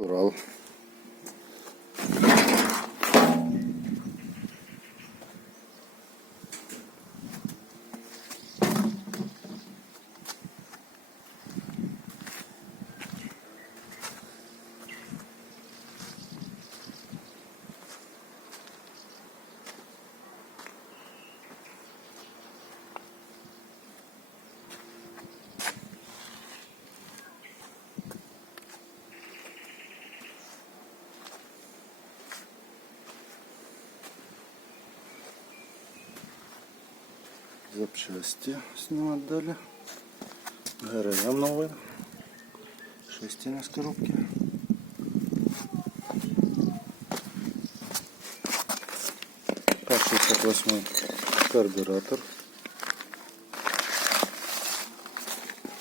Урал. Запчасти снимать дали. ГРМ новый. 6 на коробке. К68 карбюратор.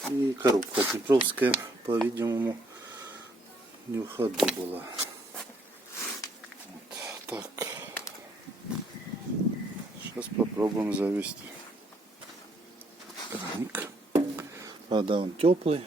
И коробка Днепровская, по-видимому, не в ходу была. Вот так. Сейчас попробуем завести. Правда, он теплый.